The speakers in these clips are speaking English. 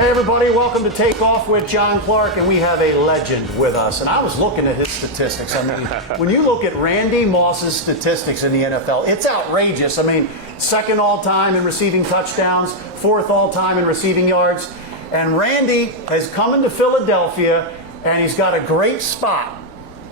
Hey everybody, welcome to Takeoff with John Clark, and we have a legend with us. And I was looking at his statistics. I mean, when you look at Randy Moss's statistics in the NFL, it's outrageous. I mean, second all-time in receiving touchdowns, fourth all-time in receiving yards. And Randy has come into Philadelphia, and he's got a great spot.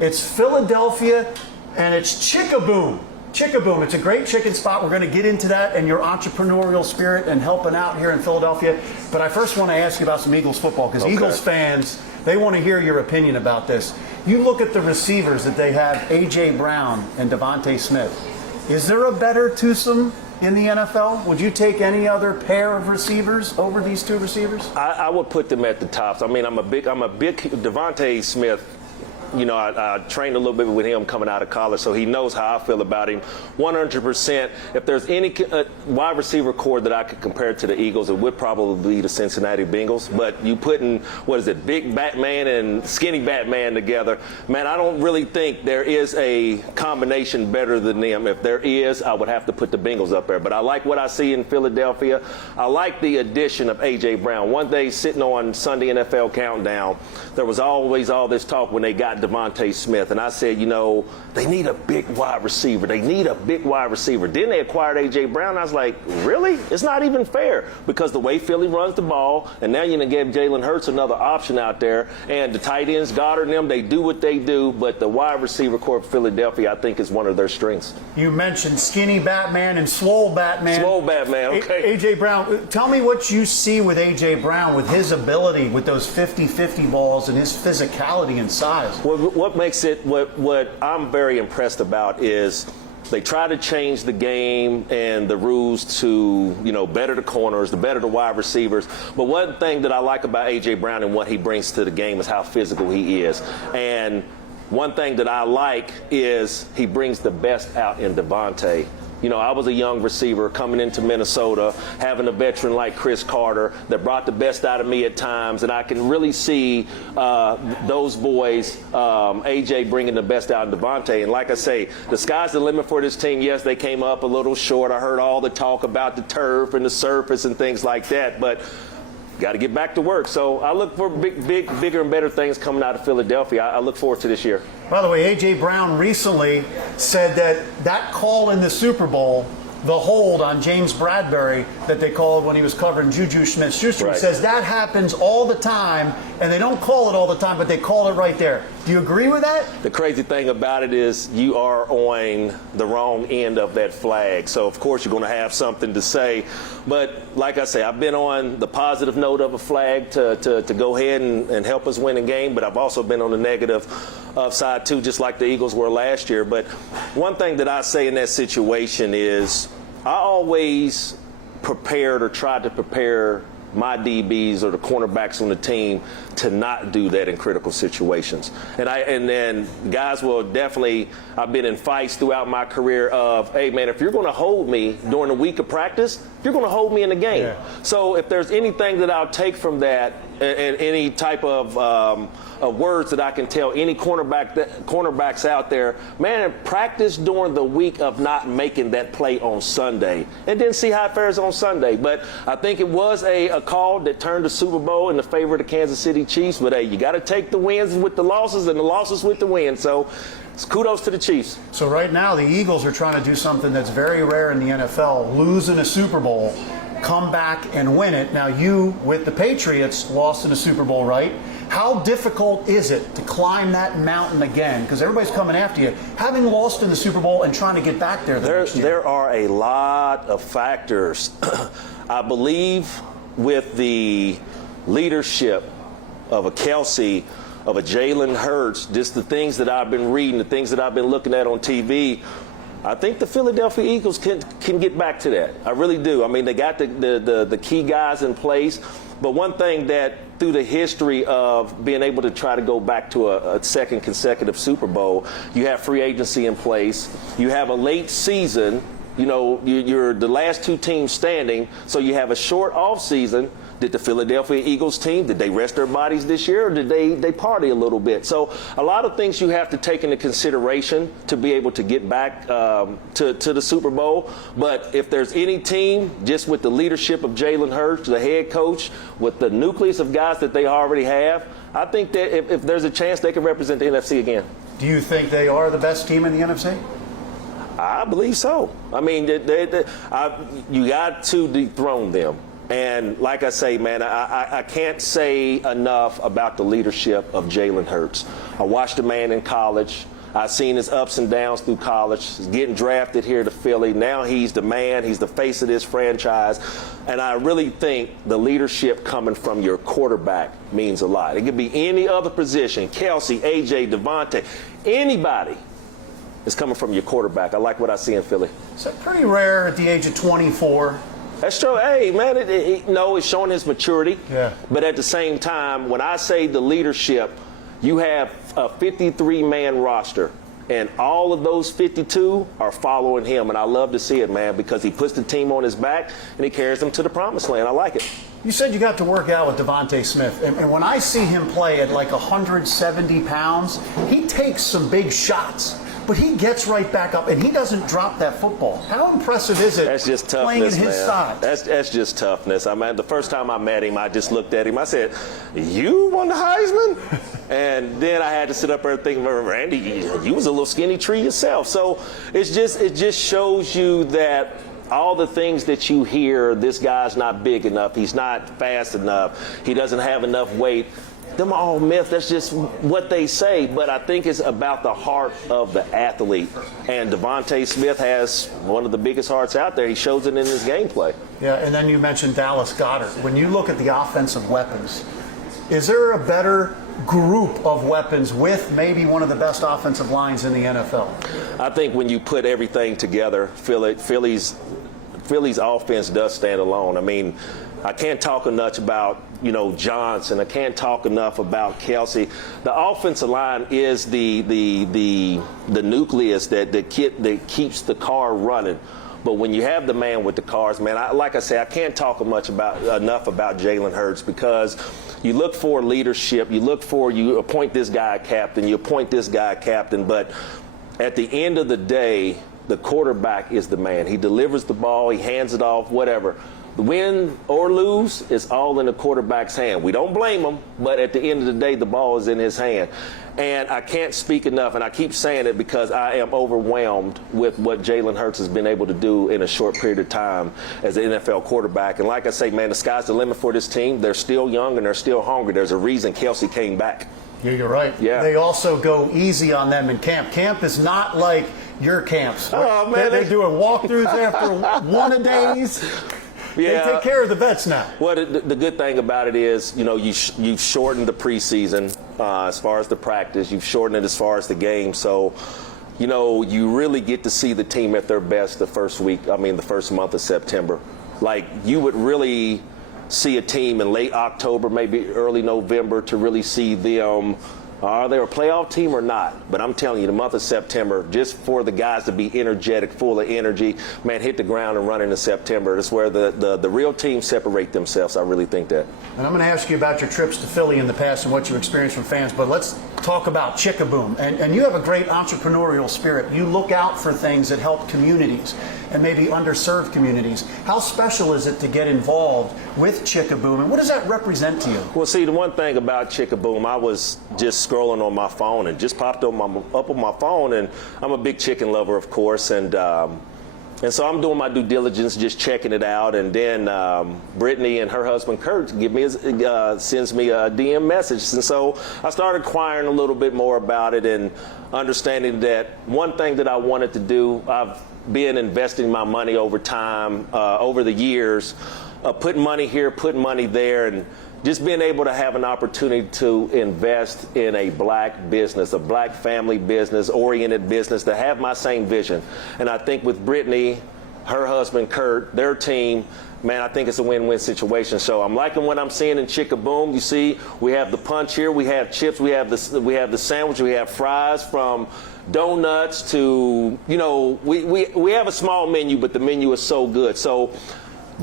It's Philadelphia, and it's Chickaboom. Chickaboom. It's a great chicken spot. We're going to get into that and your entrepreneurial spirit and helping out here in Philadelphia. But I first want to ask you about some Eagles football, because Eagles fans, they want to hear your opinion about this. You look at the receivers that they have, A.J. Brown and DeVonta Smith. Is there a better twosome in the NFL? Would you take any other pair of receivers over these two receivers? I would put them at the tops. I mean, I'm a big DeVonta Smith. You know, I trained a little bit with him coming out of college, so he knows how I feel about him 100%. If there's any wide receiver core that I could compare to the Eagles, it would probably be the Cincinnati Bengals. But you putting, big Batman and skinny Batman together, man, I don't really think there is a combination better than them. If there is, I would have to put the Bengals up there. But I like what I see in Philadelphia. I like the addition of A.J. Brown. One day sitting on Sunday NFL Countdown, there was always all this talk when they got DeVonta Smith, and I said, you know, they need a big wide receiver. They need a big wide receiver. Then they acquired A.J. Brown. I was like, really? It's not even fair, because the way Philly runs the ball, and now you're going to give Jalen Hurts another option out there, and the tight ends, Goddard and them, they do what they do, but the wide receiver core of Philadelphia, I think, is one of their strengths. You mentioned skinny Batman and swole Batman. Swole Batman, okay. A.J. Brown, tell me what you see with A.J. Brown, with his ability, with those 50-50 balls and his physicality and size. What makes it, what I'm very impressed about is they try to change the game and the rules to, you know, better the corners, the better the wide receivers. But one thing that I like about A.J. Brown and what he brings to the game is how physical he is. And one thing that I like is he brings the best out in DeVonta. You know, I was a young receiver coming into Minnesota, having a veteran like Chris Carter that brought the best out of me at times, and I can really see those boys, AJ bringing the best out of DeVonta. And like I say, the sky's the limit for this team. Yes, they came up a little short. I heard all the talk about the turf and the surface and things like that, but got to get back to work. So I look for bigger and better things coming out of Philadelphia. I look forward to this year. By the way, A.J. Brown recently said that call in the Super Bowl, the hold on James Bradbury that they called when he was covering Juju Smith-Schuster, right, he says that happens all the time, and they don't call it all the time, but they call it right there. Do you agree with that? The crazy thing about it is you are on the wrong end of that flag. So, of course, you're going to have something to say. But like I say, I've been on the positive note of a flag to go ahead and help us win a game, but I've also been on the negative side, too, just like the Eagles were last year. But one thing that I say in that situation is I always prepared or tried to prepare my DBs or the cornerbacks on the team to not do that in critical situations. And then guys will definitely, I've been in fights throughout my career of, hey man, if you're going to hold me during the week of practice, you're going to hold me in the game. Yeah. So if there's anything that I'll take from that and any type of words that I can tell any cornerbacks out there, man, practice during the week of not making that play on Sunday and then see how it fares on Sunday. But I think it was a call that turned the Super Bowl in the favor of the Kansas City Chiefs. But hey, you got to take the wins with the losses and the losses with the wins. So kudos to the Chiefs. So right now the Eagles are trying to do something that's very rare in the NFL, lose in a Super Bowl, come back and win it. Now you, with the Patriots, lost in a Super Bowl, right? How difficult is it to climb that mountain again? Because everybody's coming after you, having lost in the Super Bowl and trying to get back there the next year. There are a lot of factors. I believe with the leadership of a Kelsey, of a Jalen Hurts, just the things that I've been reading, the things that I've been looking at on TV, I think the Philadelphia Eagles can get back to that. I really do. I mean, they got the key guys in place. But one thing that through the history of being able to try to go back to a second consecutive Super Bowl, you have free agency in place. You have a late season. You know, you're the last two teams standing, so you have a short off season. Did the Philadelphia Eagles team, did they rest their bodies this year, or did they party a little bit? So a lot of things you have to take into consideration to be able to get back to the Super Bowl. But if there's any team, just with the leadership of Jalen Hurts, the head coach, with the nucleus of guys that they already have, I think that if there's a chance, they can represent the NFC again. Do you think they are the best team in the NFC? I believe so. I mean, you got to dethrone them. And like I say, man, I can't say enough about the leadership of Jalen Hurts. I watched the man in college. I've seen his ups and downs through college. He's getting drafted here to Philly. Now he's the man. He's the face of this franchise. And I really think the leadership coming from your quarterback means a lot. It could be any other position, Kelsey, AJ, DeVonta, anybody. It's coming from your quarterback. I like what I see in Philly. Is that pretty rare at the age of 24? That's true. Hey, man, it's showing his maturity. Yeah. But at the same time, when I say the leadership, you have a 53-man roster, and all of those 52 are following him. And I love to see it, man, because he puts the team on his back, and he carries them to the promised land. I like it. You said you got to work out with DeVonta Smith, and when I see him play at like 170 pounds, he takes some big shots. But he gets right back up, and he doesn't drop that football. How impressive is it? That's just toughness, playing in his man. size? That's just toughness. I mean, the first time I met him, I just looked at him. I said, "You won the Heisman?" And then I had to sit up there thinking, "Randy, you was a little skinny tree yourself." So it just shows you that all the things that you hear, this guy's not big enough, he's not fast enough, he doesn't have enough weight. Them are all myths. That's just what they say. But I think it's about the heart of the athlete. And DeVonta Smith has one of the biggest hearts out there. He shows it in his gameplay. Yeah, and then you mentioned Dallas Goedert. When you look at the offensive weapons, is there a better group of weapons with maybe one of the best offensive lines in the NFL? I think when you put everything together, Philly's offense does stand alone. I mean, I can't talk enough about, Johnson. I can't talk enough about Kelsey. The offensive line is the nucleus that keeps the car running. But when you have the man with the cars, man, like I say, I can't talk enough about Jalen Hurts, because you look for leadership. You appoint this guy captain. You appoint this guy captain. But at the end of the day, the quarterback is the man. He delivers the ball. He hands it off, whatever. Win or lose, it's all in the quarterback's hand. We don't blame him, but at the end of the day, the ball is in his hand. And I can't speak enough, and I keep saying it because I am overwhelmed with what Jalen Hurts has been able to do in a short period of time as an NFL quarterback. And like I say, man, the sky's the limit for this team. They're still young and they're still hungry. There's a reason Kelsey came back. Yeah, you're right. Yeah. They also go easy on them in camp. Camp is not like your camps. Oh, man, They're doing walkthroughs after one-a-days. Yeah. They take care of the vets now. Well, the good thing about it is, you've shortened the preseason as far as the practice. You've shortened it as far as the game. So, you really get to see the team at their best the first month of September. Like, you would really see a team in late October, maybe early November, to really see them. Are they a playoff team or not? But I'm telling you, the month of September, just for the guys to be energetic, full of energy, man, hit the ground and run into September. That's where the real teams separate themselves. I really think that. And I'm going to ask you about your trips to Philly in the past and what you experienced from fans, but let's talk about Chick-a-Boom. And you have a great entrepreneurial spirit. You look out for things that help communities and maybe underserved communities. How special is it to get involved with Chick-a-Boom, and what does that represent to you? Well, see, the one thing about Chick-a-Boom, I was just scrolling on my phone and just popped up on my phone, and I'm a big chicken lover, of course, and so I'm doing my due diligence, just checking it out, and then Brittany and her husband Kurt sends me a DM message, and so I started inquiring a little bit more about it and understanding that one thing that I wanted to do, I've been investing my money over time, over the years, putting money here, putting money there, and just being able to have an opportunity to invest in a black business, a black family business, oriented business, to have my same vision. And I think with Brittany, her husband Kurt, their team, man, I think it's a win-win situation. So I'm liking what I'm seeing in Chick-a-Boom. You see, we have the punch here, we have chips, we have the sandwich, we have fries, from donuts to, we have a small menu, but the menu is so good. So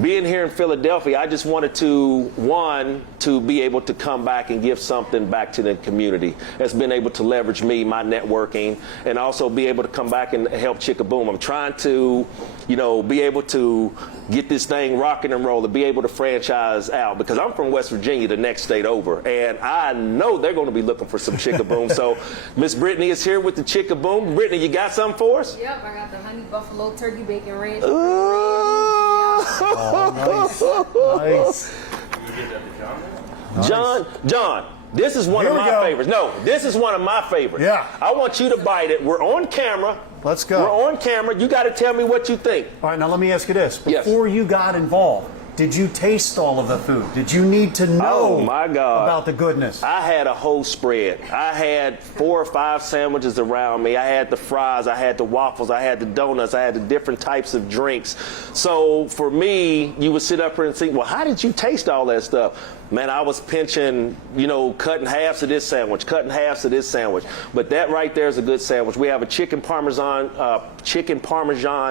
being here in Philadelphia, I just wanted to be able to come back and give something back to the community. That's been able to leverage me, my networking, and also be able to come back and help Chick-a-Boom. I'm trying to, be able to get this thing rocking and rolling, be able to franchise out, because I'm from West Virginia, the next state over, and I know they're going to be looking for some Chick-a-Boom. So Miss Brittany is here with the Chick-a-Boom. Brittany, you got something for us? Yep, I got the honey buffalo turkey bacon ranch. Oh, nice. John, this is one of my favorites. No, this is one of my favorites. Yeah. I want you to bite it. We're on camera. Let's go. We're on camera. You got to tell me what you think. All right, now let me ask you this. Yes. Before you got involved, did you taste all of the food? Did you need to know about the goodness? I had a whole spread. I had 4 or 5 sandwiches around me. I had the fries, I had the waffles, I had the donuts, I had the different types of drinks. So for me, you would sit up here and think, well, how did you taste all that stuff? Man, I was pinching, cutting halves of this sandwich, cutting halves of this sandwich. But that right there is a good sandwich. We have a chicken parmesan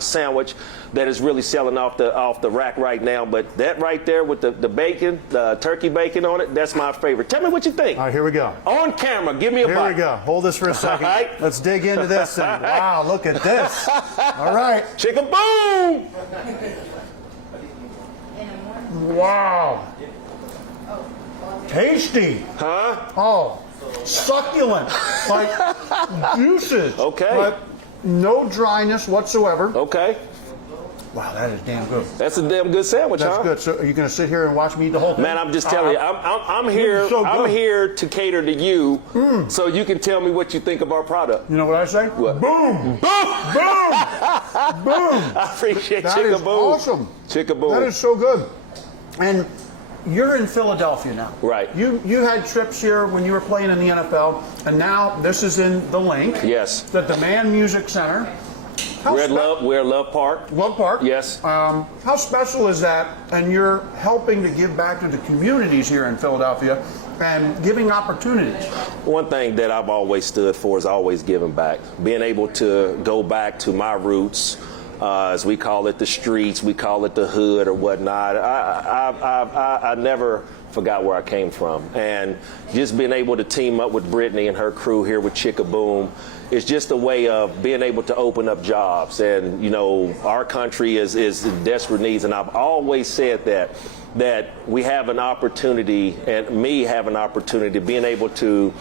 sandwich that is really selling off the rack right now. But that right there with the bacon, the turkey bacon on it, that's my favorite. Tell me what you think. All right, here we go. On camera, give me a bite. Here we go. Hold this for a second. All right. Let's dig into this thing. Wow, look at this. All right. Chick-a-boom! Wow. Tasty. Huh? Oh, succulent. Like juices. Okay. Like no dryness whatsoever. Okay. Wow, that is damn good. That's a damn good sandwich, That's huh? good. So are you going to sit here and watch me eat the whole thing? Man, I'm just telling you, I'm here. So I'm good. here to cater to you, so you can tell me what you think of our product. You know what I say? What? Boom! Boom! Boom! I appreciate That is Chick-a-boom. awesome. Chick-a-boom. That is so good. And you're in Philadelphia now. Right. You had trips here when you were playing in the NFL, and now this is in the Link. Yes. The Demand Music Center. We're at Love Park. Love Park. Yes. How special is that? And you're helping to give back to the communities here in Philadelphia and giving opportunities. One thing that I've always stood for is always giving back. Being able to go back to my roots, as we call it the streets, we call it the hood or whatnot. I never forgot where I came from. And just being able to team up with Brittany and her crew here with Chick-a-Boom, it's just a way of being able to open up jobs. And, our country is in desperate needs. And I've always said that we have an opportunity, and me have an opportunity, being able to,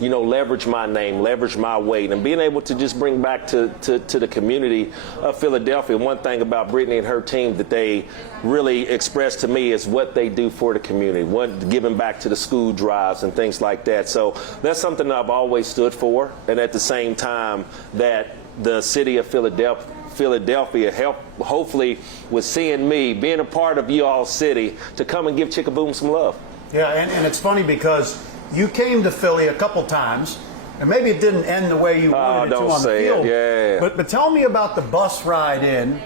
leverage my name, leverage my weight, and being able to just bring back to the community of Philadelphia. One thing about Brittany and her team that they really express to me is what they do for the community, giving back to the school drives and things like that. So that's something that I've always stood for, and at the same time that the city of Philadelphia hopefully was seeing me being a part of you all's city to come and give Chick-a-Boom some love. Yeah, and it's funny because you came to Philly a couple times, and maybe it didn't end the way you wanted it to on the field. Yeah. But tell me about the bus ride in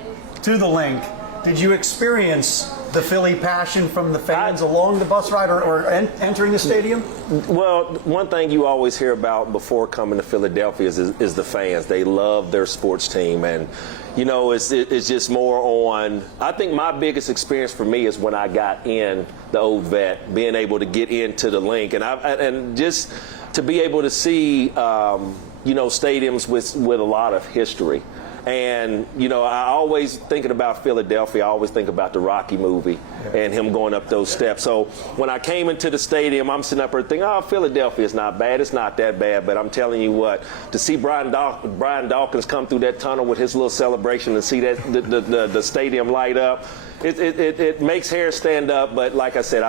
to the Link. Did you experience the Philly passion from the fans along the bus ride or entering the stadium? Well, one thing you always hear about before coming to Philadelphia is the fans. They love their sports team, and it's just more on. I think my biggest experience for me is when I got in the old vet, being able to get into the Link, and just to be able to see stadiums with a lot of history. And, I always thinking about Philadelphia, I always think about the Rocky movie and him going up those steps. So when I came into the stadium, I'm sitting up there thinking, Philadelphia is not bad. It's not that bad. But I'm telling you what, to see Brian Dawkins come through that tunnel with his little celebration and see that the stadium light up, it makes hair stand up. But like I said,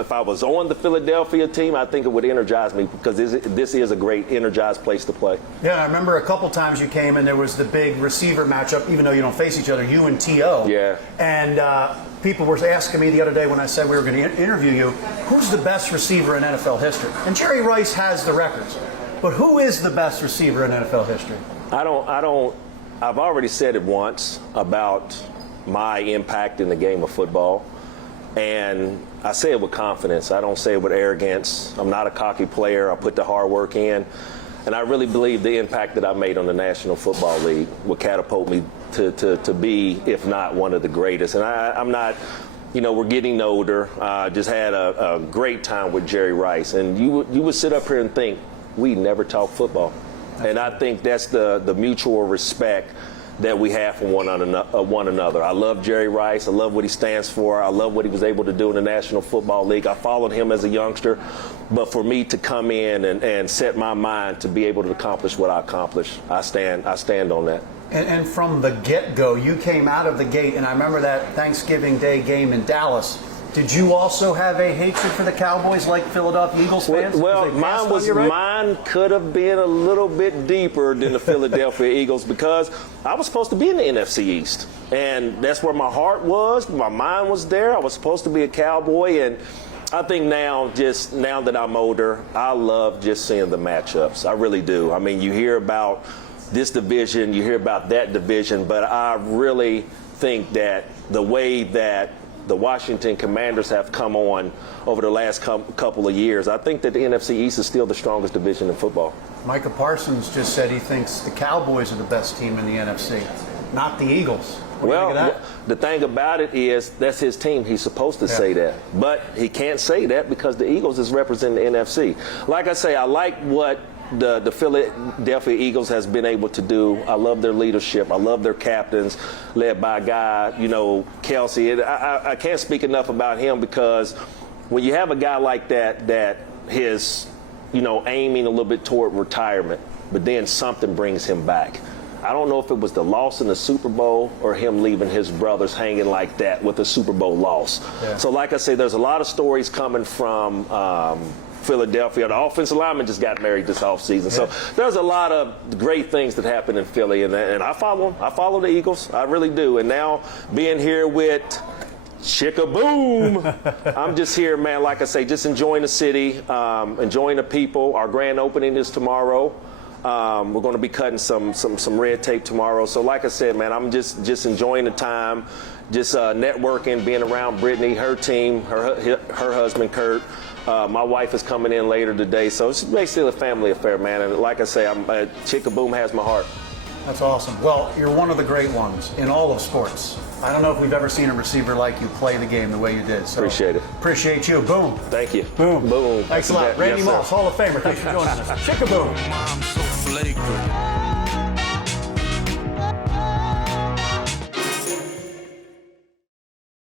if I was on the Philadelphia team, I think it would energize me because this is a great energized place to play. Yeah, I remember a couple times you came and there was the big receiver matchup, even though you don't face each other, you and T.O. Yeah. And people were asking me the other day when I said we were going to interview you, who's the best receiver in NFL history? And Jerry Rice has the records. But who is the best receiver in NFL history? I've already said it once about my impact in the game of football. And I say it with confidence. I don't say it with arrogance. I'm not a cocky player. I put the hard work in. And I really believe the impact that I made on the National Football League would catapult me to be, if not one of the greatest. And I'm not, we're getting older. Just had a great time with Jerry Rice. And you would sit up here and think, we never talk football. And I think that's the mutual respect that we have from one another. I love Jerry Rice. I love what he stands for. I love what he was able to do in the National Football League. I followed him as a youngster. But for me to come in and set my mind to be able to accomplish what I accomplished, I stand on that. And from the get-go, you came out of the gate, and I remember that Thanksgiving Day game in Dallas. Did you also have a hatred for the Cowboys like Philadelphia Eagles fans? Well, mine could have been a little bit deeper than the Philadelphia Eagles because I was supposed to be in the NFC East. And that's where my heart was. My mind was there. I was supposed to be a Cowboy. And I think now that I'm older, I love just seeing the matchups. I really do. I mean, you hear about this division, you hear about that division, but I really think that the way that the Washington Commanders have come on over the last couple of years, I think that the NFC East is still the strongest division in football. Micah Parsons just said he thinks the Cowboys are the best team in the NFC, not the Eagles. What do you think of that? The thing about it is that's his team. He's supposed to say that. But he can't say that because the Eagles is representing the NFC. Like I say, I like what the Philadelphia Eagles has been able to do. I love their leadership. I love their captains, led by a guy, Kelsey. I can't speak enough about him because when you have a guy like that is, aiming a little bit toward retirement, but then something brings him back. I don't know if it was the loss in the Super Bowl or him leaving his brothers hanging like that with a Super Bowl loss. Yeah. So like I say, there's a lot of stories coming from Philadelphia. The offensive lineman just got married this offseason. Yeah. So there's a lot of great things that happen in Philly, and I follow them. I follow the Eagles. I really do. And now being here with Chick-a-boom, I'm just here, man, like I say, just enjoying the city, enjoying the people. Our grand opening is tomorrow. We're going to be cutting some red tape tomorrow. So like I said, man, I'm just enjoying the time, just networking, being around Brittany, her team, her husband, Kurt. My wife is coming in later today. So it's basically a family affair, man. And like I say, Chick-a-boom has my heart. That's awesome. Well, you're one of the great ones in all of sports. I don't know if we've ever seen a receiver like you play the game the way you did. So appreciate it. Appreciate you. Boom. Thank you. Boom. Boom. Thanks a lot. Randy Moss, Hall of Famer. Thanks for joining us. Chick-a-boom. I'm so flagrant.